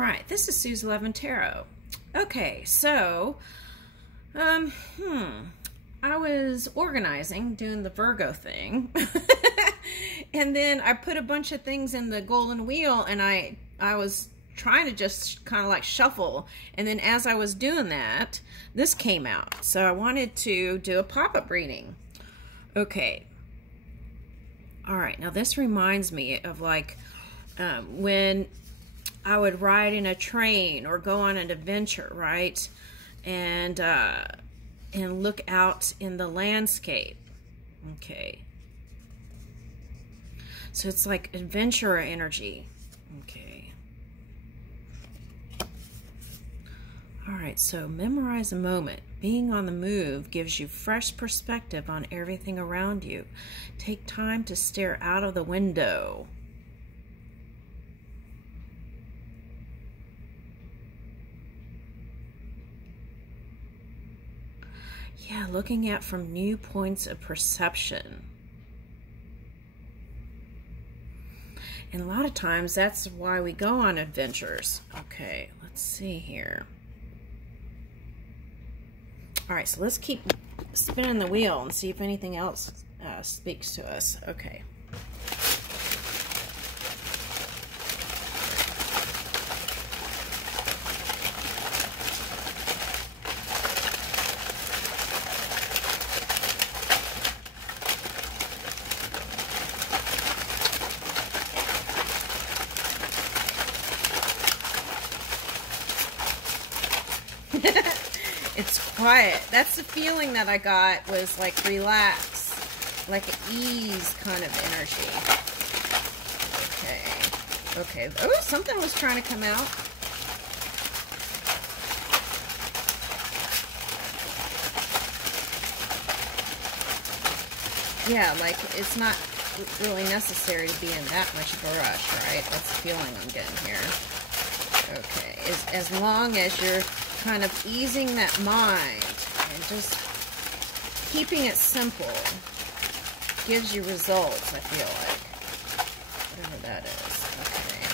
right, this is Sue's 11 Tarot. Okay, so, I was organizing, doing the Virgo thing, and then I put a bunch of things in the golden wheel, and I was trying to just kind of like shuffle, and then as I was doing that, this came out. So I wanted to do a pop-up reading. Okay. All right, now this reminds me of like when I would ride in a train or go on an adventure, right? And look out in the landscape. Okay. So it's like adventurer energy. Okay. All right, so memorize a moment. Being on the move gives you fresh perspective on everything around you. Take time to stare out of the window. Yeah, looking at from new points of perception. And a lot of times that's why we go on adventures. Okay, let's see here. All right, so let's keep spinning the wheel and see if anything else speaks to us. Okay. It's quiet. That's the feeling that I got, was like relax, like an ease kind of energy. Okay. Okay. Oh, something was trying to come out. Yeah, like it's not really necessary to be in that much of a rush, right? That's the feeling I'm getting here. Okay. As long as you're kind of easing that mind and just keeping it simple gives you results, I feel like. Whatever that is. Okay.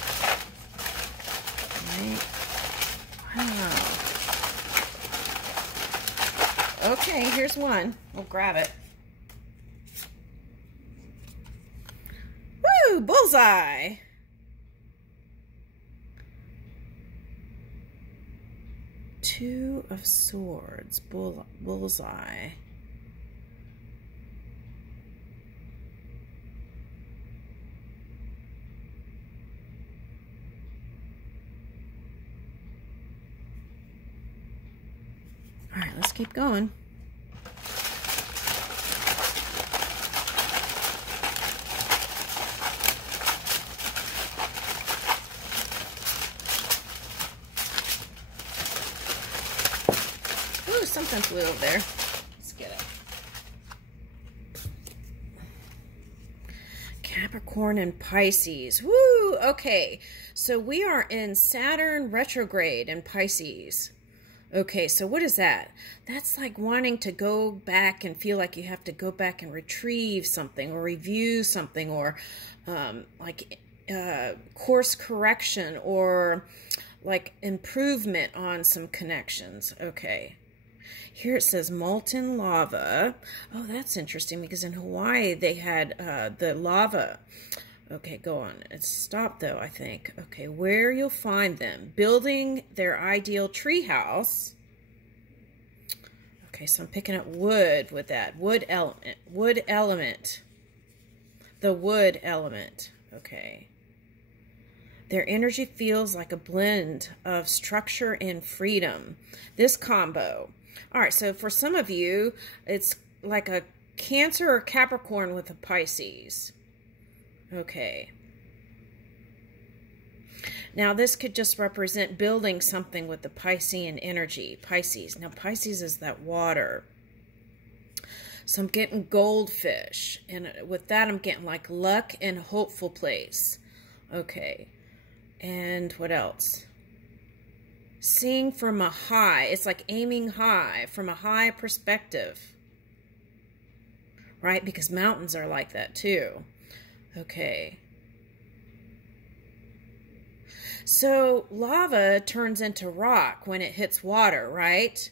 Right. Wow. Okay, here's one. We'll grab it. Woo! Bullseye! Two of Swords, bullseye. All right, let's keep going. Something flew over there. Let's get it. Capricorn and Pisces. Woo! Okay, so we are in Saturn retrograde in Pisces. Okay, so what is that? That's like wanting to go back and feel like you have to go back and retrieve something or review something, or course correction, or like improvement on some connections. Okay. Here it says molten lava. Oh, that's interesting, because in Hawaii they had the lava. Okay, go on. It's stopped though, I think. Okay, where you'll find them. Building their ideal treehouse. Okay, so I'm picking up wood with that. Wood element. Wood element. The wood element. Okay. Their energy feels like a blend of structure and freedom. This combo. All right, so for some of you, it's like a Cancer or Capricorn with a Pisces. Okay. Now, this could just represent building something with the Piscean energy. Pisces. Now, Pisces is that water. So I'm getting goldfish. And with that, I'm getting like luck and hopeful place. Okay. And what else? Seeing from a high. It's like aiming high, from a high perspective. Right? Because mountains are like that too. Okay. So lava turns into rock when it hits water, right?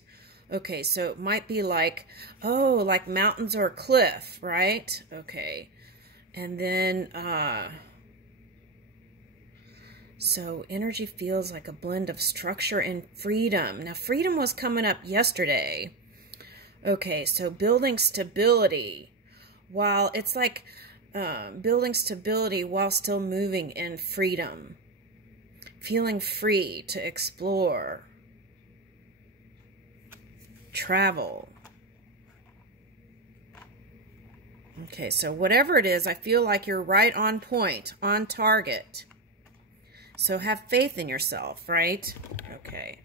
Okay, so it might be like, oh, like mountains or a cliff, right? Okay. And then, so energy feels like a blend of structure and freedom. Now, freedom was coming up yesterday. Okay, so building stability. While it's like building stability while still moving in freedom. Feeling free to explore. Travel. Okay, so whatever it is, I feel like you're right on point, on target. So have faith in yourself, right? Okay.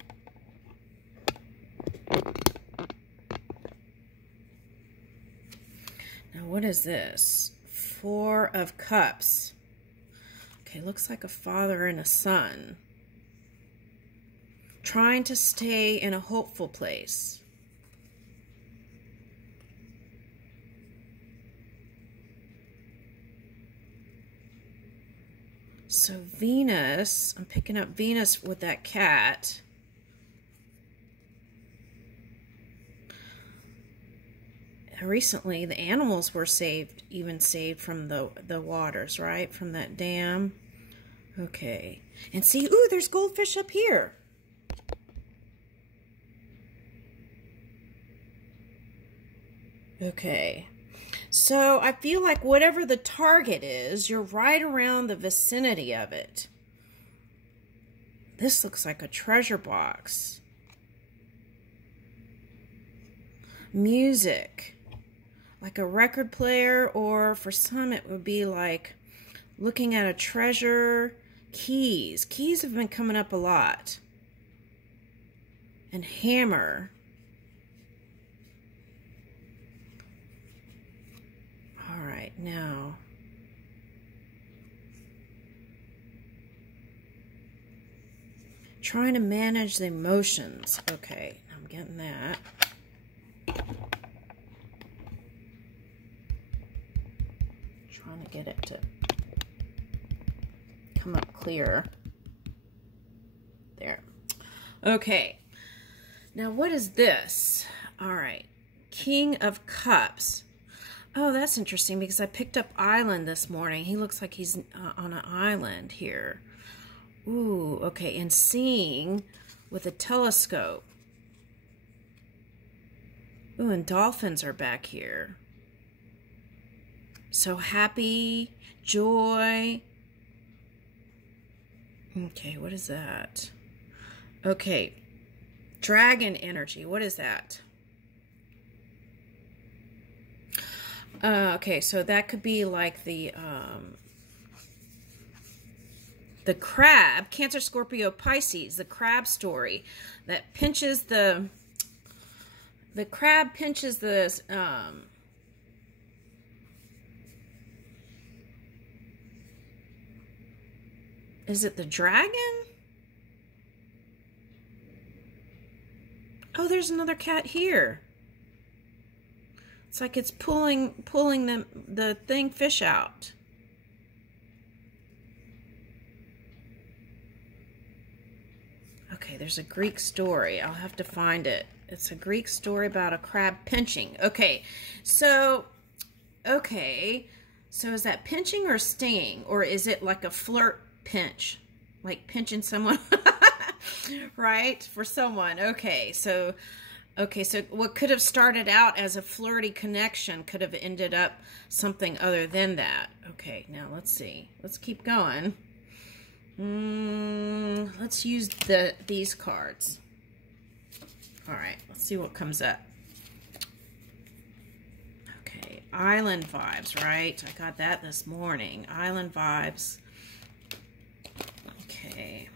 Now, what is this? 4 of Cups. Okay, looks like a father and a son. Trying to stay in a hopeful place. So Venus, I'm picking up Venus with that cat. Recently, the animals were saved, even saved from the waters, right? From that dam. Okay. And see, ooh, there's goldfish up here. Okay. So I feel like whatever the target is, you're right around the vicinity of it. This looks like a treasure box. Music. Like a record player, or for some it would be like looking at a treasure. Keys. Keys have been coming up a lot. And hammer. All right, now. Trying to manage the emotions. Okay, I'm getting that. Trying to get it to come up clear. There. Okay. Now, what is this? All right. King of Cups. Oh, that's interesting because I picked up Island this morning. He looks like he's on an island here. Ooh, okay. And seeing with a telescope. Ooh, and dolphins are back here. So happy, joy. Okay, what is that? Okay, dragon energy. What is that? Okay, so that could be like the crab, Cancer, Scorpio, Pisces, the crab story that pinches the crab pinches the is it the dragon? Oh, there's another cat here. It's like it's pulling the fish out. Okay, there's a Greek story. I'll have to find it. It's a Greek story about a crab pinching. Okay, so is that pinching or stinging? Or is it like a flirt pinch? Like pinching someone, right? For someone. Okay, so what could have started out as a flirty connection could have ended up something other than that. Okay, now let's see. Let's keep going. Let's use these cards. All right, let's see what comes up. Okay, island vibes, right? I got that this morning. Island vibes. Okay.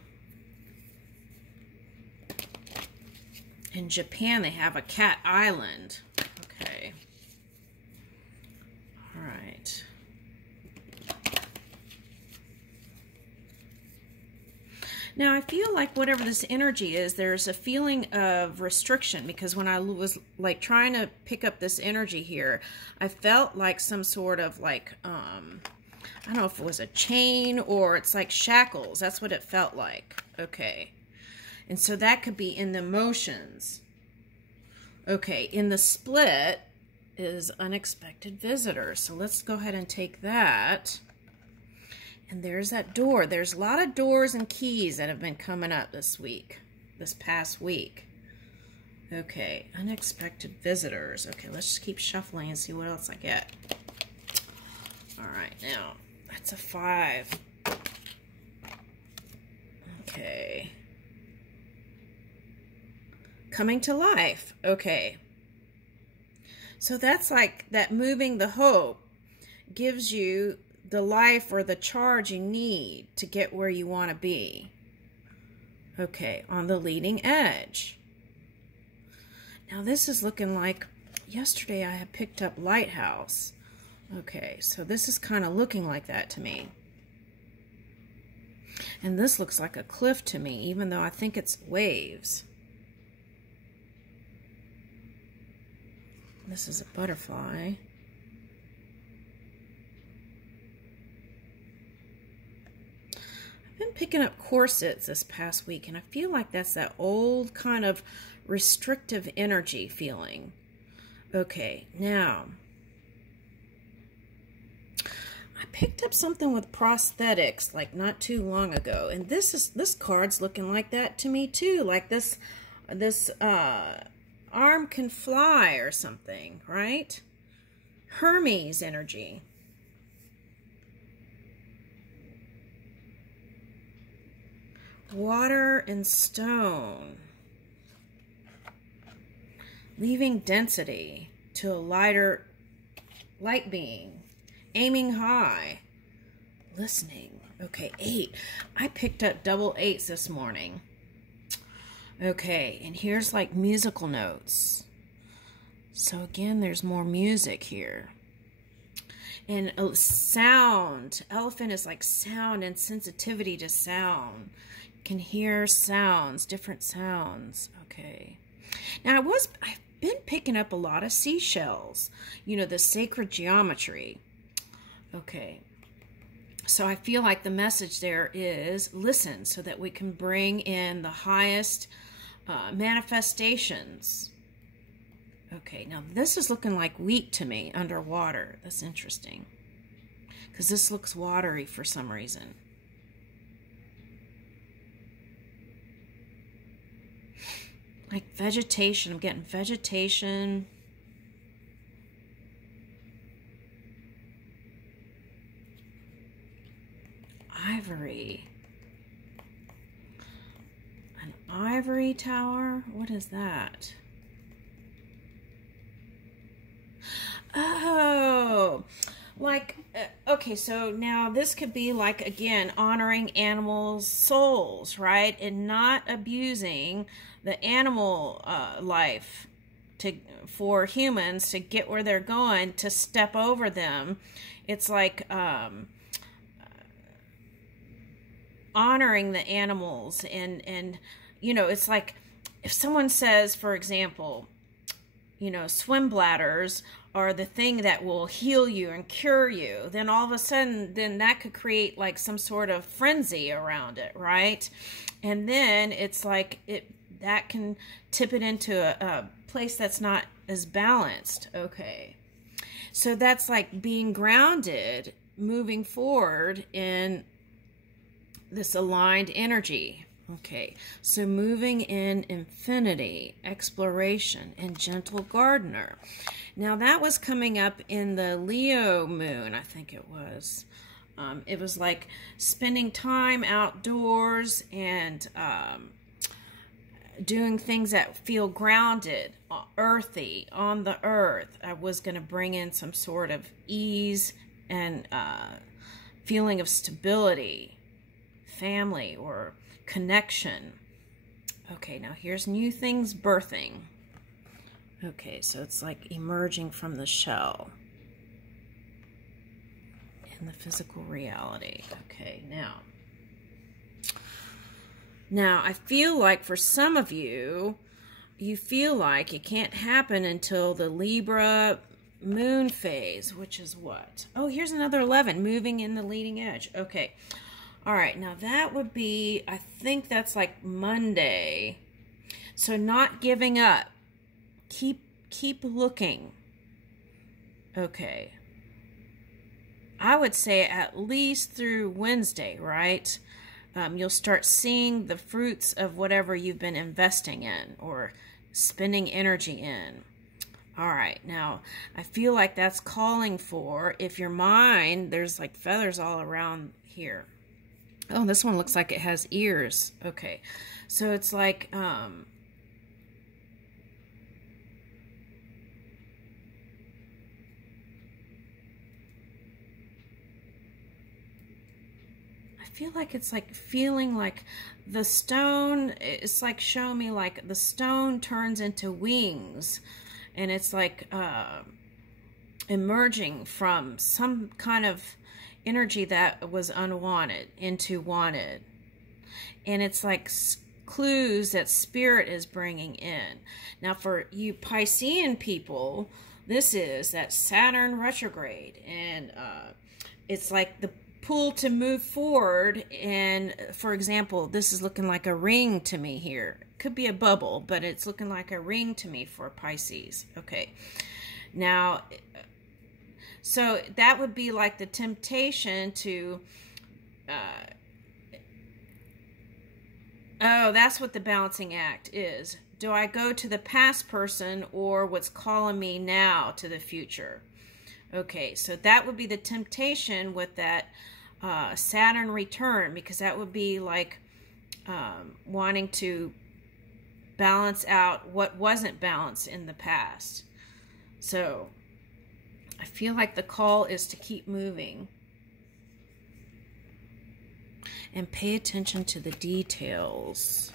In Japan, they have a cat island. Okay. All right. Now, I feel like whatever this energy is, there's a feeling of restriction, because when I was like trying to pick up this energy here, I felt like some sort of like I don't know if it was a chain or it's like shackles. That's what it felt like. Okay. And so that could be in the emotions. Okay, in the split is unexpected visitors. So let's go ahead and take that. And there's that door. There's a lot of doors and keys that have been coming up this week, this past week. Okay, unexpected visitors. Okay, let's just keep shuffling and see what else I get. All right, now, that's a 5. Okay. Coming to life. Okay. So that's like that moving the hope gives you the life or the charge you need to get where you want to be. Okay, on the leading edge. Now this is looking like, yesterday I had picked up lighthouse. Okay, so this is kind of looking like that to me. And this looks like a cliff to me, even though I think it's waves. This is a butterfly. I've been picking up corsets this past week, and I feel like that's that old kind of restrictive energy feeling. Okay, now I picked up something with prosthetics like not too long ago, and this card's looking like that to me too, like this arm can fly or something, right? Hermes energy. Water and stone. Leaving density to a light being. Aiming high. Listening. Okay, 8. I picked up double 8s this morning. Okay, and here's like musical notes. So again, there's more music here. And sound. Elephant is like sound and sensitivity to sound. You can hear sounds, different sounds. Okay. Now I've been picking up a lot of seashells. You know, the sacred geometry. Okay. So I feel like the message there is listen so that we can bring in the highest manifestations. Okay, now this is looking like wheat to me underwater. That's interesting because this looks watery for some reason. Like vegetation. I'm getting vegetation. Ivory. An ivory tower? What is that? Oh, like, okay, so now this could be like, again, honoring animals' souls, right? And not abusing the animal life for humans to get where they're going, to step over them. It's like honoring the animals and you know, it's like if someone says, for example, you know, swim bladders are the thing that will heal you and cure you, then all of a sudden, then that could create like some sort of frenzy around it, right? And then it's like that can tip it into a place that's not as balanced. Okay. So that's like being grounded, moving forward in this aligned energy. Okay, so moving in infinity, exploration, and gentle gardener. Now that was coming up in the Leo moon, I think it was. It was like spending time outdoors and doing things that feel grounded, earthy, on the earth. I was going to bring in some sort of ease and feeling of stability, family, or connection. Okay, now here's new things birthing. Okay, so it's like emerging from the shell in the physical reality. Okay, now I feel like for some of you, you feel like it can't happen until the Libra moon phase, which is what? Oh, here's another 11, moving in the leading edge. Okay. All right. Now that would be, I think that's like Monday. So not giving up. Keep looking. Okay. I would say at least through Wednesday, right? You'll start seeing the fruits of whatever you've been investing in or spending energy in. All right, now I feel like that's calling for, if your mind, there's like feathers all around here. Oh, this one looks like it has ears. Okay, so it's like, I feel like it's like feeling like the stone, it's like showing me like the stone turns into wings, and it's like emerging from some kind of energy that was unwanted into wanted. And it's like clues that spirit is bringing in. Now for you Piscean people, this is that Saturn retrograde, and it's like the pull to move forward. And for example, this is looking like a ring to me here. Could be a bubble, but it's looking like a ring to me for Pisces. Okay, now so that would be like the temptation to oh, that's what the balancing act is. Do I go to the past person or what's calling me now to the future? Okay, so that would be the temptation with that Saturn return, because that would be like wanting to balance out what wasn't balanced in the past. So I feel like the call is to keep moving and pay attention to the details.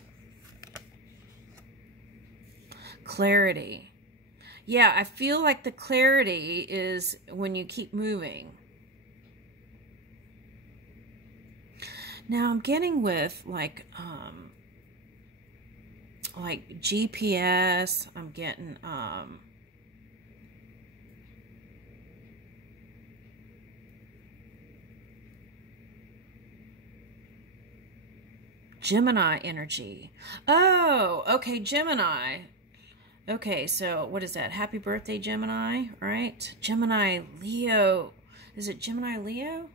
Clarity. Yeah, I feel like the clarity is when you keep moving. Now I'm getting with like GPS. I'm getting Gemini energy. Oh, okay, Gemini. Okay, so what is that? Happy birthday, Gemini, right? Gemini, Leo. Is it Gemini, Leo?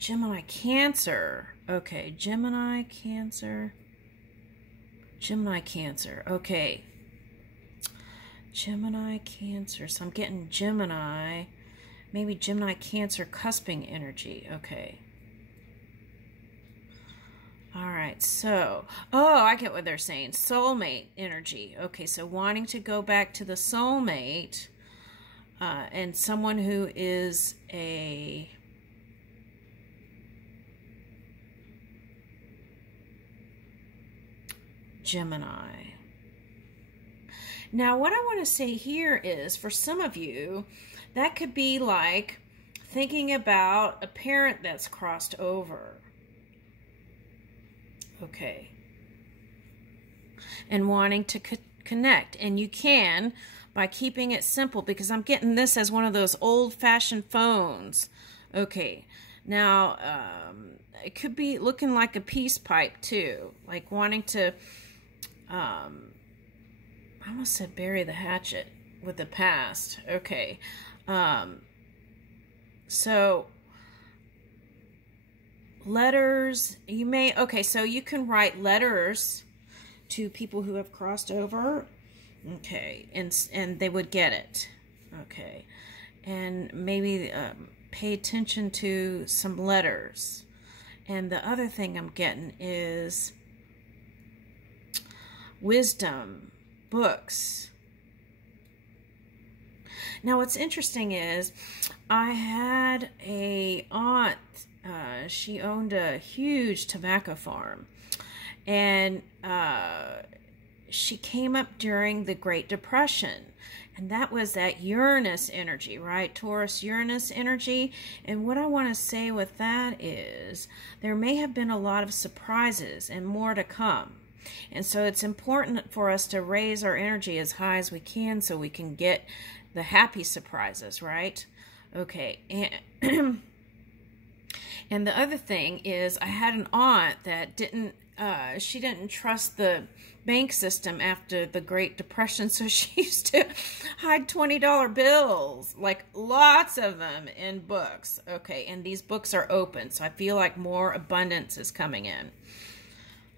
Gemini, Cancer. Okay, Gemini, Cancer. Gemini, Cancer. Okay. Gemini, Cancer. So I'm getting Gemini. Maybe Gemini, Cancer, cusping energy. Okay. All right, so, oh, I get what they're saying. Soulmate energy. Okay, so wanting to go back to the soulmate and someone who is a Gemini. Now, what I want to say here is, for some of you, that could be like thinking about a parent that's crossed over. Okay. And wanting to connect. And you can by keeping it simple, because I'm getting this as one of those old-fashioned phones. Okay. Now, it could be looking like a peace pipe too. Like wanting to, I almost said bury the hatchet with the past. Okay. So letters, you may, okay, so you can write letters to people who have crossed over, okay, and they would get it, okay, and maybe pay attention to some letters. And the other thing I'm getting is wisdom, books. Now what's interesting is I had a aunt. She owned a huge tobacco farm, and she came up during the Great Depression, and that was that Uranus energy, right? Taurus Uranus energy. And what I want to say with that is there may have been a lot of surprises and more to come. And so it's important for us to raise our energy as high as we can so we can get the happy surprises, right? Okay, and and the other thing is I had an aunt that she didn't trust the bank system after the Great Depression, so she used to hide $20 bills, like lots of them, in books. Okay, and these books are open, so I feel like more abundance is coming in.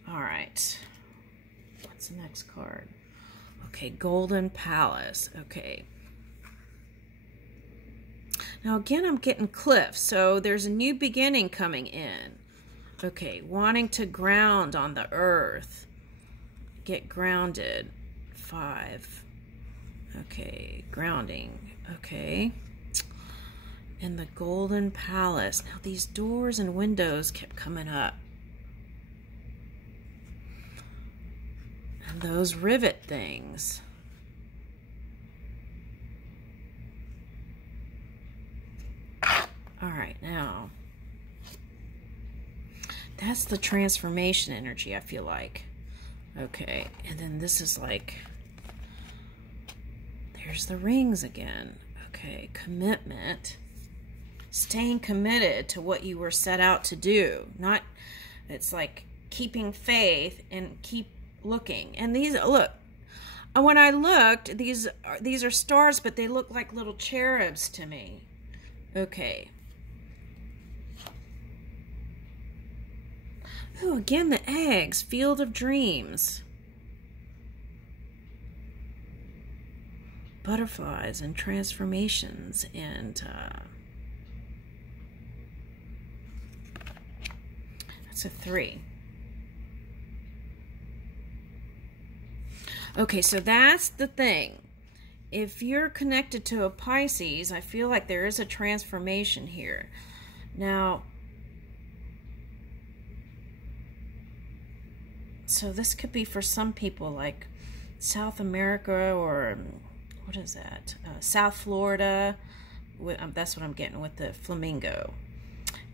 All right, what's the next card? Okay, Golden Palace. Okay. Now again, I'm getting cliff, so there's a new beginning coming in. Okay, wanting to ground on the earth. Get grounded. 5. Okay, grounding. Okay. And the Golden Palace. Now these doors and windows kept coming up. And those rivet things. All right, now, that's the transformation energy, I feel like. Okay, and then this is like, there's the rings again. Okay, commitment. Staying committed to what you were set out to do. Not, it's like keeping faith and keep looking. And these, look, when I looked, these are stars, but they look like little cherubs to me. Okay. Ooh, again, the eggs. Field of Dreams. Butterflies and transformations. And that's a 3. Okay, so that's the thing. If you're connected to a Pisces, I feel like there is a transformation here. Now, so this could be for some people like South America or, what is that? South Florida. That's what I'm getting with the flamingo.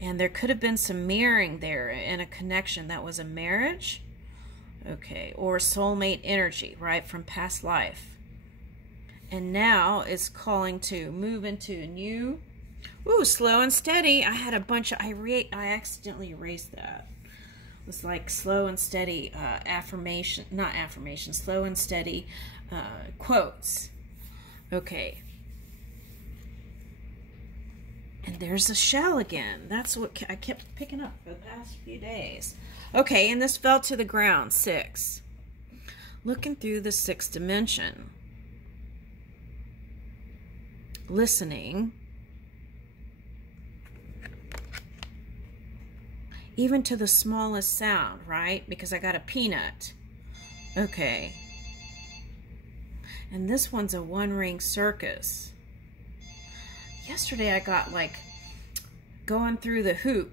And there could have been some mirroring there in a connection that was a marriage. Okay, or soulmate energy, right, from past life. And now it's calling to move into a new, ooh, slow and steady. I had a bunch of, I accidentally erased that. It was like slow and steady affirmation, not affirmation, slow and steady quotes. Okay. And there's the shell again. That's what I kept picking up for the past few days. Okay, and this fell to the ground, 6. Looking through the 6th dimension. Listening. Even to the smallest sound, right? Because I got a peanut. Okay. And this one's a one-ring circus. Yesterday I got like going through the hoop.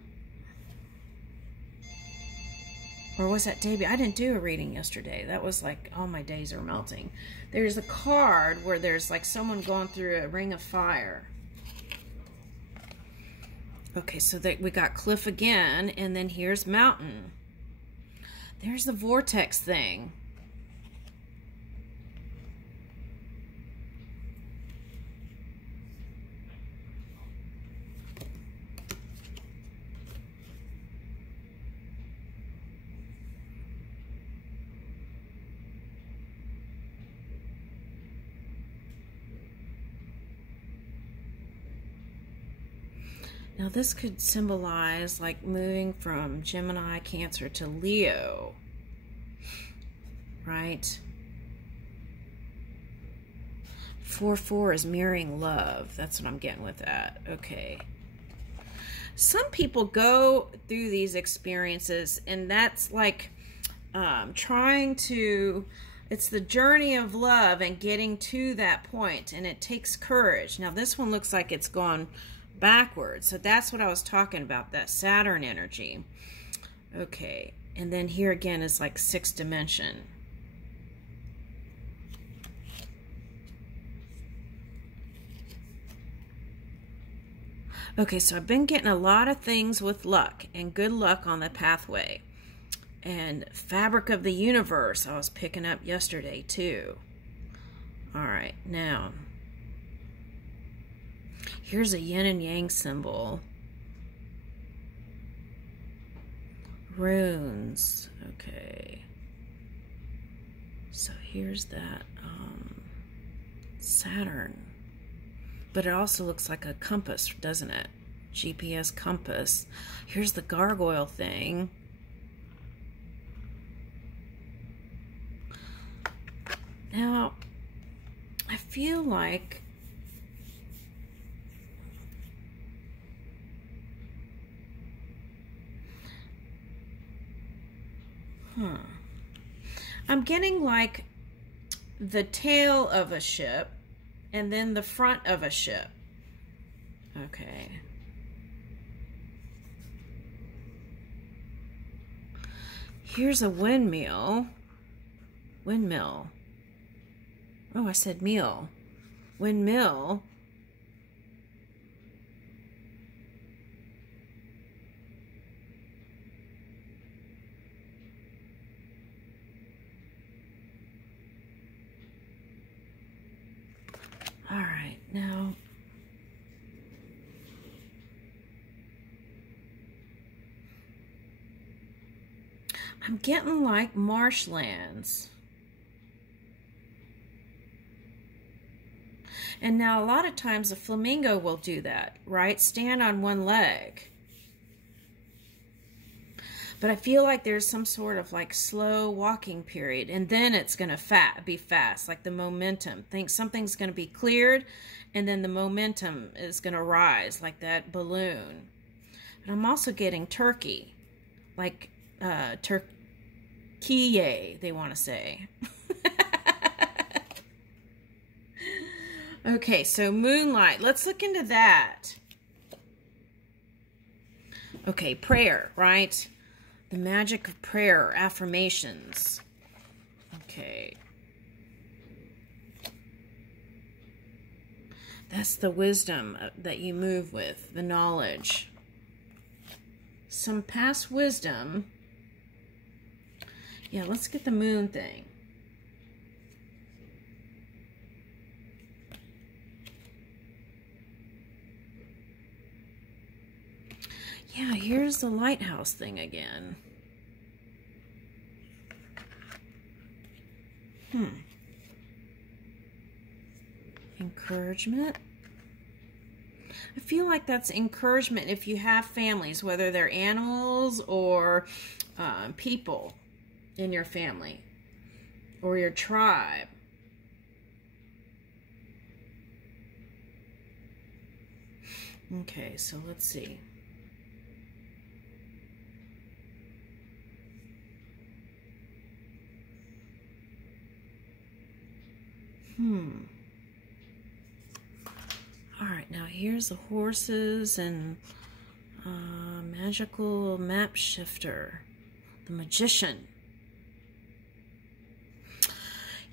Or was that day? I didn't do a reading yesterday. That was like, all my days are melting. There's a card where there's like someone going through a ring of fire. Okay, so we got cliff again, and then here's mountain. There's the vortex thing. Now this could symbolize like moving from Gemini, Cancer to Leo, right? 4-4 is mirroring love. That's what I'm getting with that. Okay. Some people go through these experiences and that's like trying to, it's the journey of love and getting to that point, and it takes courage. Now this one looks like it's gone backwards. So that's what I was talking about, that Saturn energy. Okay. And then here again is like 6th dimension. Okay, so I've been getting a lot of things with luck and good luck on the pathway. And Fabric of the Universe I was picking up yesterday too. All right, now here's a yin and yang symbol. Runes. Okay. So here's that Saturn. But it also looks like a compass, doesn't it? GPS compass. Here's the gargoyle thing. Now, I feel like I'm getting like the tail of a ship and then the front of a ship. Okay. Here's a windmill. Windmill. Oh, I said meal. Windmill. All right, now I'm getting like marshlands. And now a lot of times a flamingo will do that, right? Stand on one leg. But I feel like there's some sort of like slow walking period, and then it's going to be fast, like the momentum. Think something's going to be cleared, and then the momentum is going to rise like that balloon. And I'm also getting turkey, like turkey, they want to say. Okay, so moonlight. Let's look into that. Okay, prayer, right? The magic of prayer, affirmations. Okay. That's the wisdom that you move with, the knowledge. Some past wisdom. Yeah, let's get the moon thing. Yeah, here's the lighthouse thing again. Encouragement. I feel like that's encouragement if you have families, whether they're animals or people in your family or your tribe. Okay, so let's see. All right, now here's the horses and magical map shifter, the magician.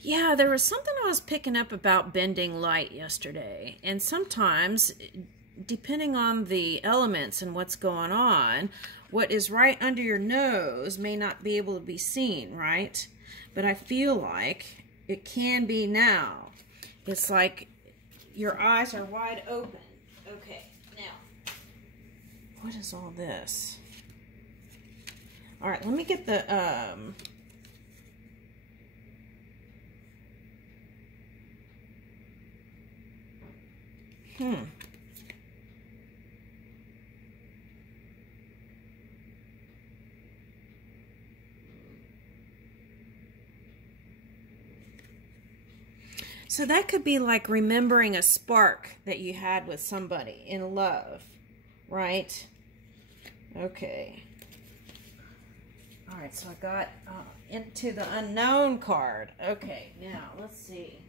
Yeah, there was something I was picking up about bending light yesterday, and sometimes, depending on the elements and what's going on, what is right under your nose may not be able to be seen, right? But I feel like it can be now. It's like your eyes are wide open. Okay, now, what is all this? All right, let me get the, So that could be like remembering a spark that you had with somebody in love, right? Okay. All right, so I got into the unknown card. Okay, now let's see.